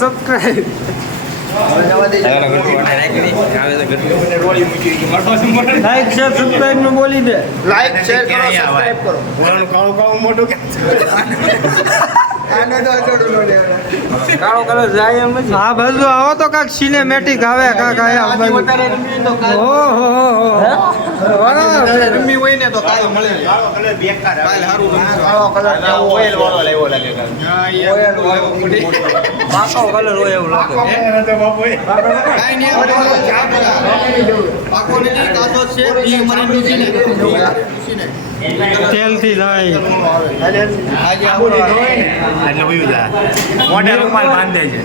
subscribe like share subscribe નું બોલી દે like share કરો સબસ્ક્રાઇબ કરો કાળો કલર જાય એમ નથી આ બાજુ આવો તો કાક સિનેમેટિક આવે કાક આયા ઓહો રમી હોય ને તો કાલ મળે કાળો કલર બેકાર કાલ સારું કાળો કલર ઓઇલ વાળો લેવો લાગે ઓઇલ પાકો કલર હોય એવું લાગે તો બાપુ કાઈ નહીં પાકો ને કાચો છે ઈ મરી છે ને તેલ થી થાય આજે આપણો એટલે વયું જા મોઢે રૂમાલ બાંધે છે